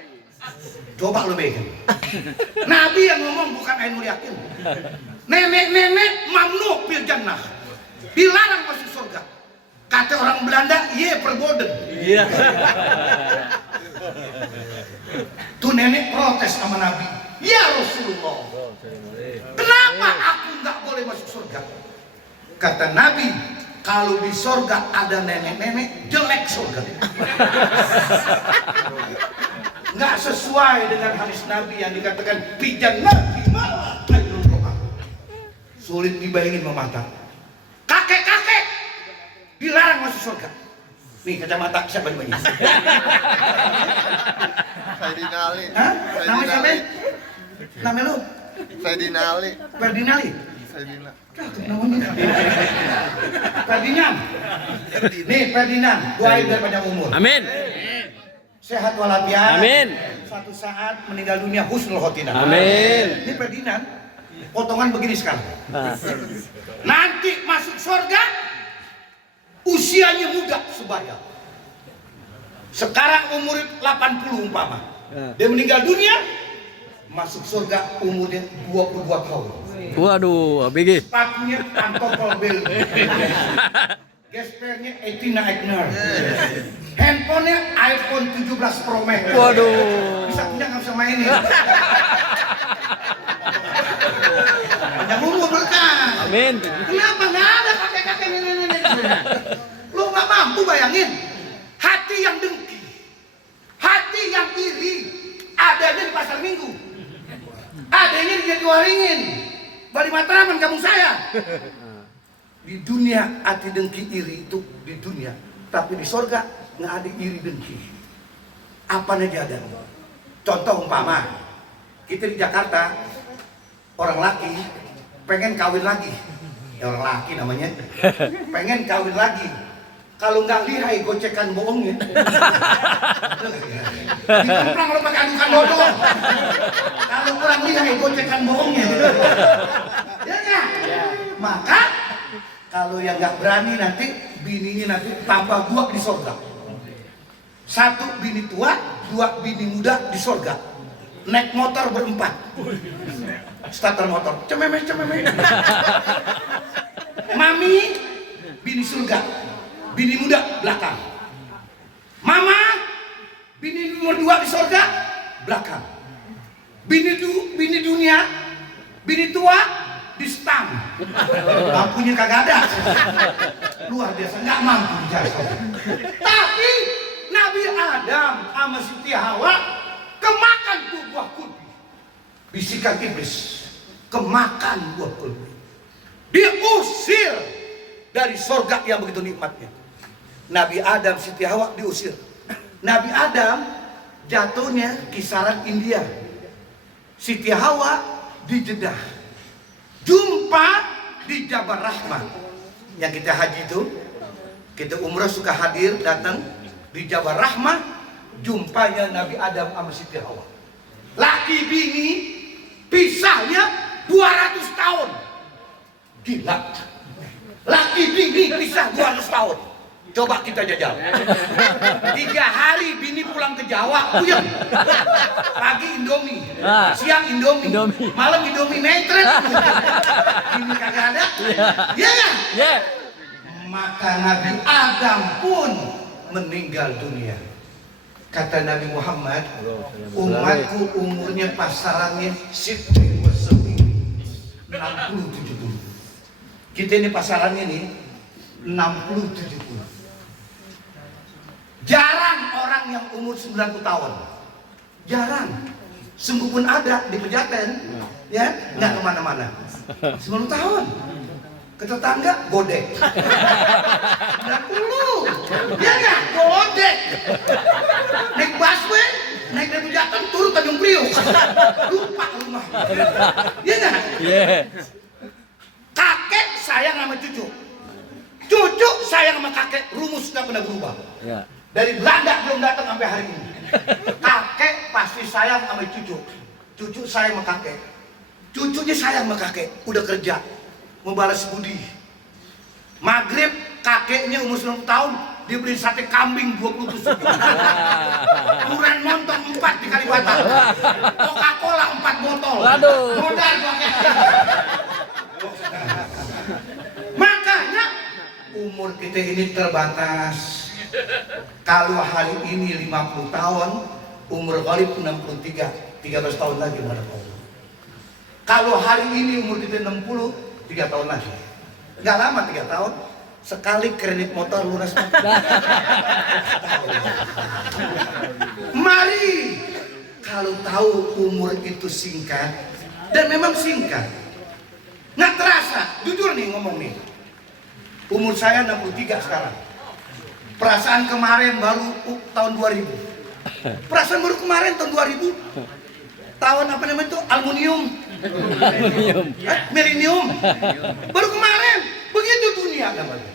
Coba lu bayangin. Nabi yang ngomong bukan Ainul Yakin. Nenek-nenek mamnu fil jannah. Dilarang masuk surga. Kata orang Belanda, ye verboden. Iya. Tuh nenek protes sama Nabi. Ya Rasulullah, kenapa aku nggak boleh masuk surga? Kata Nabi, kalau di surga ada nenek-nenek, jelek surga. Nggak sesuai dengan hadis Nabi yang dikatakan pijan Nabi malah ainul roha. Sulit dibayangin memata. Kakek-kakek dilarang masuk surga. Nih kacamata siapa namanya? Saidina Ali. Hah? Nama siapa? Nama lu? Saidina Ali. Ferdinali. Saidina. Cakep namanya. Ferdinand. Nih Ferdinand, doain dari panjang umur. Amin. Sehat walafiat. Amin. Suatu saat meninggal dunia husnul khotimah. Amin. Ini Ferdinand, potongan begini sekarang. Nah. Nanti masuk surga, usianya muda sebaya. Sekarang umur 80 umpama. Dia meninggal dunia, masuk surga umurnya 22 tahun. Waduh, ABG. Sepatunya pantofel bel. Gespernya Etina Eigner. Handphonenya iPhone 17 Pro Max. Waduh. Bisa punya nggak bisa mainin. Panjang umur berkah. Amin. Kenapa nggak ada kakek-kakek nenek-nenek? Lu nggak mampu bayangin. Hati yang dengki, hati yang iri, adanya di pasar Minggu, adanya di Jatiwaringin, Bali Matraman kampung saya. Di dunia hati dengki iri itu di dunia, tapi di sorga nggak ada iri dengki. Apa aja ada. Contoh umpama, kita di Jakarta, orang laki pengen kawin lagi, ya orang laki namanya, pengen kawin lagi. Kalau nggak lihai gocekan bohongnya. Dikemplang lo pakai adukan bodoh. Kalau kurang lihai gocekan bohongnya. Ya nggak? Maka kalau yang nggak berani nanti bininya nanti tambah 2 di surga. 1 bini tua, 2 bini muda di surga. Naik motor berempat. Starter motor. Cememe. Mami bini surga. Bini muda belakang. Mama, bini nomor 2 di surga belakang. Bini dunia, bini tua di stang. Lampunya kagak ada. Luar biasa, nggak mampu dijasa. Tapi Nabi Adam sama Siti Hawa kemakan tuh buah kulbi. Bisikan iblis, kemakan buah kulbi. Diusir dari surga yang begitu nikmatnya. Nabi Adam, Siti Hawa diusir. Nabi Adam jatuhnya kisaran India. Siti Hawa di Jeddah. Jumpa di Jabal Rahmah. Yang kita haji itu, kita umrah suka hadir datang di Jabal Rahmah, jumpanya Nabi Adam sama Siti Hawa. Laki bini pisahnya 200 tahun. Gila. Laki bini pisah 200 tahun. Coba kita jajal. 3 hari bini pulang ke Jawa, puyeng. Pagi Indomie, siang Indomie, malam Indomie metret. Ini kagak ada. Iya kan? Iya. Maka Nabi Adam pun meninggal dunia. Kata Nabi Muhammad, umatku umurnya pasarannya 60-70. Kita ini pasarannya nih 60-70. Jarang orang yang umur 90 tahun. Jarang. Sungguh pun ada di Pejaten, ya, nggak kemana-mana. 90 tahun. Ke tetangga, godek. 90. Ya nggak? Godek. Naik busway, naik dari Pejaten, turun Tanjung Priok. Lupa rumah. Ya nggak? Yeah. Kakek sayang sama cucu. Cucu sayang sama kakek, rumus nggak pernah berubah. Yeah. Dari Belanda belum datang sampai hari ini. Kakek pasti sayang sama cucu. Cucu sayang sama kakek. Cucunya sayang sama kakek. Udah kerja, mau balas budi. Maghrib kakeknya umur 90 tahun, dia beli sate kambing 20 tusuk. Durian montong 4 di Kalibata. Coca-Cola 4 botol. Modal pakai. Makanya umur kita ini terbatas. Kalau hari ini 50 tahun, umur Ghalib 63, 13 tahun lagi menghadap Allah. Kalau hari ini umur kita 60, 3 tahun lagi. Nggak lama 3 tahun, sekali kredit motor lunas. Mari, kalau tahu umur itu singkat, dan memang singkat, nggak terasa. Jujur nih ngomong nih, umur saya 63 sekarang. Perasaan kemarin baru tahun 2000. Perasaan baru kemarin tahun 2000. Tahun apa namanya itu? Aluminium. Milenium. Baru kemarin. Begitu dunia namanya.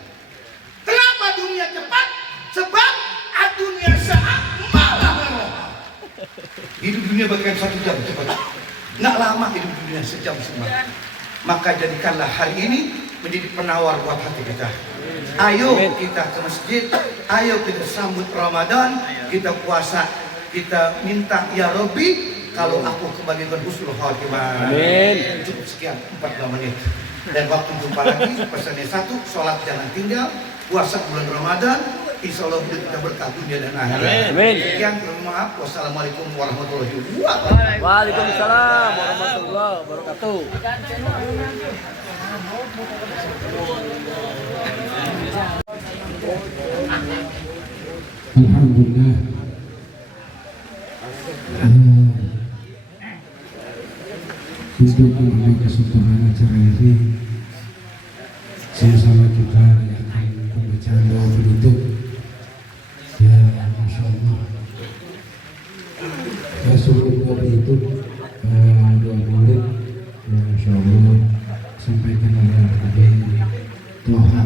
Kenapa dunia cepat? Sebab dunia saat malam. Hidup dunia bagaikan 1 jam cepat. Nggak lama hidup dunia, sejam semalam. Maka jadikanlah hari ini menjadi penawar buat hati kita. Ayo kita ke masjid, ayo kita sambut Ramadan, kita puasa, kita minta ya Rabbi, kalau aku kembali dengan husnul khatimah. Amin. Cukup sekian 45 menit. Dan waktu jumpa lagi, pesannya 1, sholat jangan tinggal, puasa bulan Ramadan, insya Allah hidup kita berkah dunia dan akhirat. Amin. Sekian, maaf. Wassalamualaikum warahmatullahi wabarakatuh. Waalaikumsalam warahmatullahi wabarakatuh. Alhamdulillah. Untuk memberi kesempatan acara ini, sama-sama kita akan pembacaan doa penutup. Ya, Masya Allah. Ya, sebelum doa penutup, doa maulid, ya, Masya Allah, sampaikan oleh Habib Toha.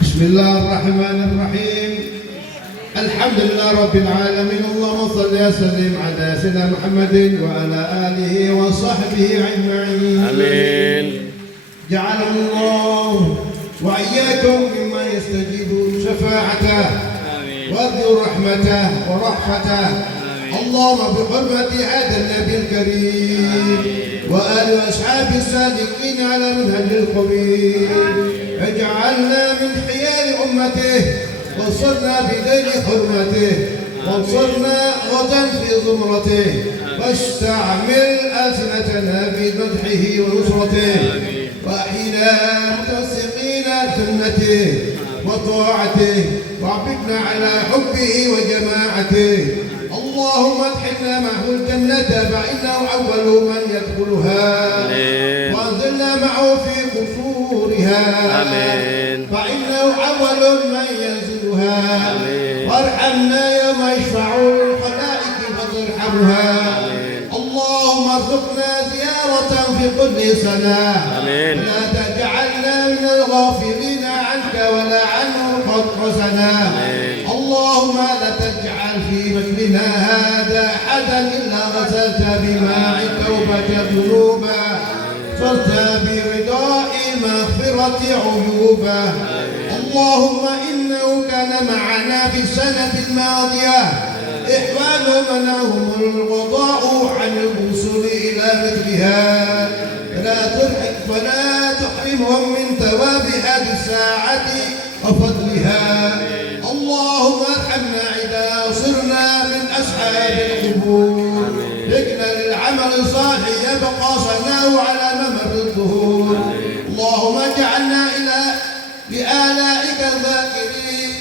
بسم الله الرحمن الرحيم. الحمد لله رب العالمين. اللهم صل وسلم على سيدنا محمد وعلى آله وصحبه أجمعين. آمين. جعلنا الله وإياكم مما يستجيبون شفاعته وارجو رحمته ورحمته. اللهم بحرمة هذا النبي الكريم وآل وأصحاب الصادقين على منهج القويم اجعلنا من خيار أمته وصلنا بدين حرمته وانصرنا غدا في زمرته واستعمل ألسنتنا في مدحه ونصرته وأحينا متمسكين سنته وطاعته وعبدنا على حبه وجماعته. اللهم ادخلنا معه الجنة فإنه أول من يدخلها وأنزلنا معه في قصورها فإنه أول من ينزلها وارحمنا يوم يشفع الخلائق فترحمها. اللهم ارزقنا زيارة في كل سنة ولا تجعلنا من الغافلين عنك ولا عنه قد حسنا. اللهم لا تجعل في مجلنا هذا أحدا إلا غسلت بماء التوبة ذنوبا صرت برضاء المغفرة عيوبا. اللهم إنه كان معنا في السنة الماضية إخوان منعهم القضاء عن الوصول إلى مثلها فلا تحرمهم من ثواب هذه الساعة وفضلها. اللهم ارحمنا إذا صرنا من أصحاب القبور لكنا للعمل الصالح يبقى صناه على ممر الظهور. اللهم اجعلنا لآلائك الذاكرين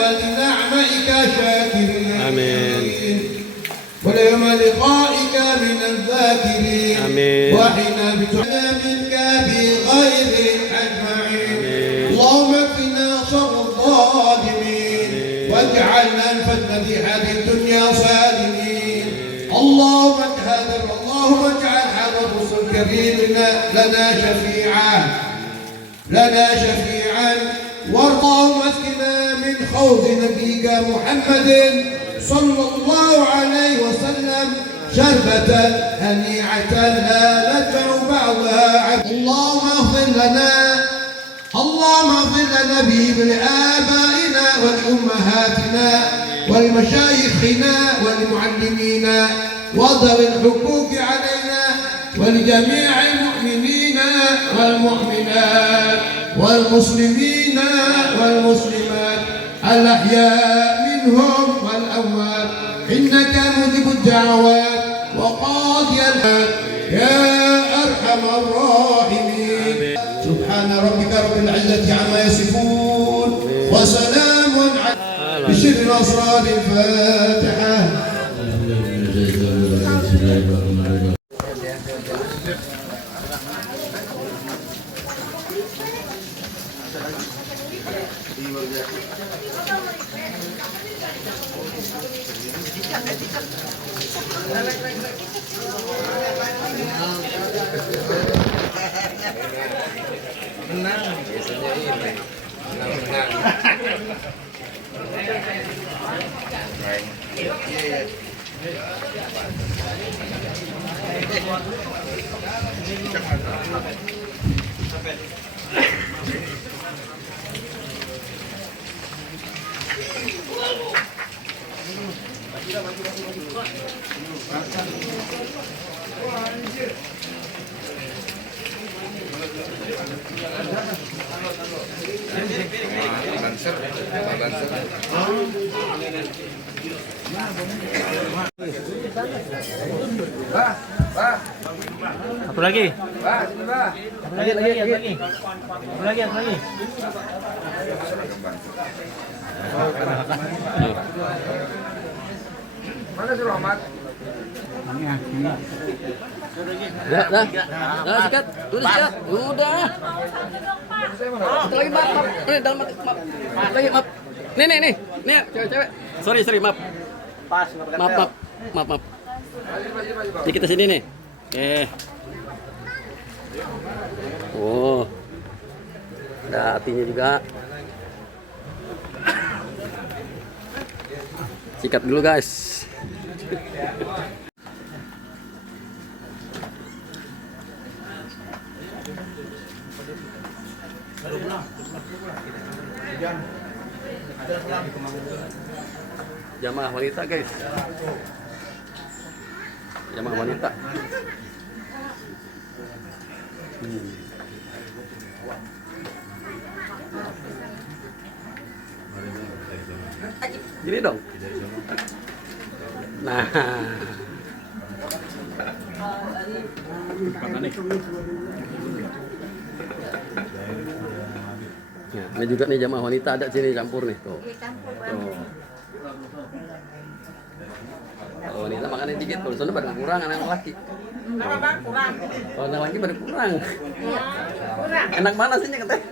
ولنعمئك شاكرين. آمين. وليوم لقائك من الذاكرين. آمين. وحين بتعلى منك بغير أجمعين. اللهم اكفنا شر الظالمين واجعلنا الفتنة في هذه الدنيا سالمين. اللهم اجعل هذا الرسل الكريم لنا شفيعا اللهم اسقنا من حوض نبيك محمد صلى الله عليه وسلم شربة هنيعة لا ندفع بعضها عبد. اللهم اغفر لنا به ولآبائنا ولأمهاتنا ولمشايخنا ولمعلمينا وذوي الحقوق علينا ولجميع المؤمنين والمؤمنات والمسلمين والمسلمات الأحياء منهم والأموات إنك مجيب الدعوات وقاضي الحاجات يا أرحم الراحمين. سبحان ربك رب العزة عما يصفون وسلام على بشر الأسرار الفاتحة. Satu lagi. Satu lagi. Mana si Rahmat? Dah, sikat. Udah. Satu lagi, maaf. Ini dalam maaf. Lagi, maaf. Nih. Nih, cewek-cewek. Sorry, maaf. Maaf. Ini kita sini nih. Oh. Ada hatinya juga. Sikat dulu guys. Jamaah wanita guys. Jamaah wanita. Gini dong. Nah. Ya, ini juga nih jamaah wanita ada sini campur nih tuh. Tuh. Kalau wanita makannya dikit, kalau sana pada kurang anak laki. Kurang. Kalau anak laki pada kurang. Enak mana sih katanya?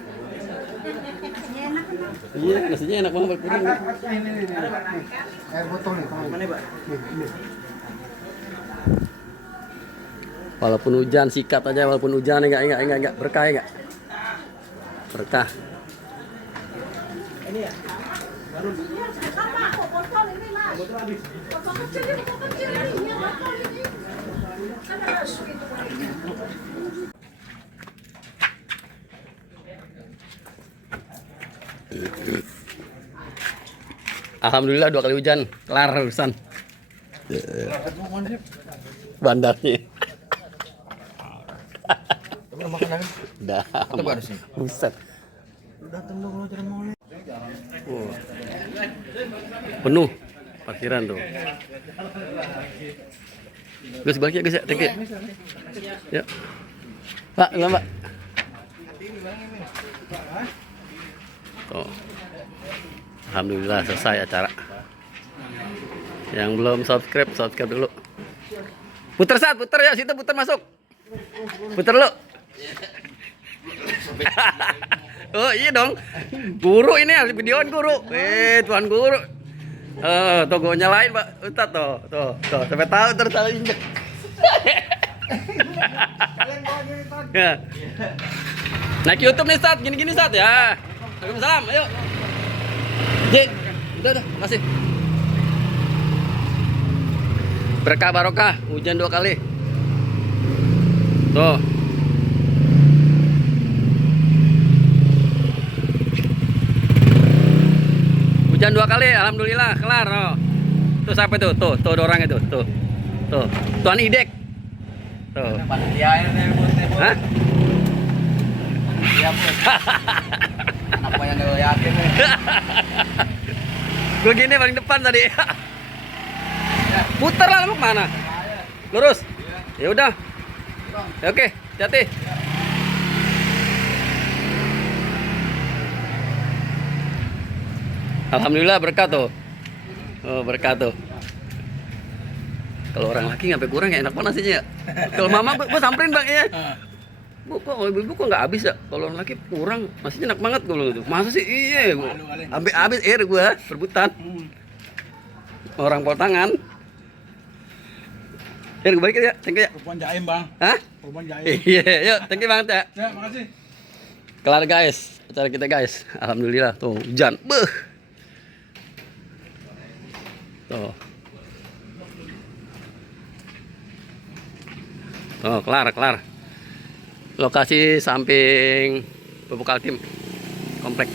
Iya, nasinya enak banget berkurang. Air botol nih. Mana, Pak? Walaupun hujan sikat aja, walaupun hujan enggak berkah enggak. Berkah. Ini ya. Baru. Sama aku botol ini, Mas. Botol habis. Botol kecil ini. Ya, botol ini. Kan harus gitu. Alhamdulillah 2 kali hujan, kelar urusan. Bandarnya. Udah. Buset. Oh. Penuh parkiran tuh. Gus baliknya Gus ya, thank you. Yuk. Pak, enggak Pak. Tuh. Alhamdulillah selesai acara. Yang belum subscribe dulu. Puter ya, situ puter masuk. Puter lu. Oh iya dong. Guru ini videoan guru. Tuan guru. Tuh gue nyalain Pak Ustadz tuh. Sampai tahu tersalah injek. Naik YouTube nih Ustadz, gini-gini Ustadz ya. Waalaikumsalam, ayo. Udah, makasih. Berkah barokah, hujan 2 kali. Tuh. Hujan 2 kali, alhamdulillah kelar. Oh. Tuh siapa tuh? Tuh orang itu. Tuh. Tuan Idek. Tuh. Hah? Iya, apa yang lo yakin nih? Gue gini paling depan tadi. Putar lah, lu kemana? Lurus. Ya udah. Ya, oke, hati-hati. Alhamdulillah berkah tuh. Oh, berkah tuh. Kalau orang laki sampai kurang ya enak banget nasinya ya. Kalau mama gue samperin Bang ya. Bu kok ibu kok nggak habis ya? Kalau laki kurang, masih enak banget kalau itu. Masa sih iya, sampai habis air gua rebutan. Orang potangan. Gue balik ya, thank you ya. Perempuan Jaim Bang. Hah? Perempuan Jaim. Iya, yuk, thank you banget ya. Ya, makasih. Kelar guys, acara kita guys. Alhamdulillah tuh hujan. Beuh. Tuh. Oh, kelar. Lokasi samping Pupuk Altim komplek.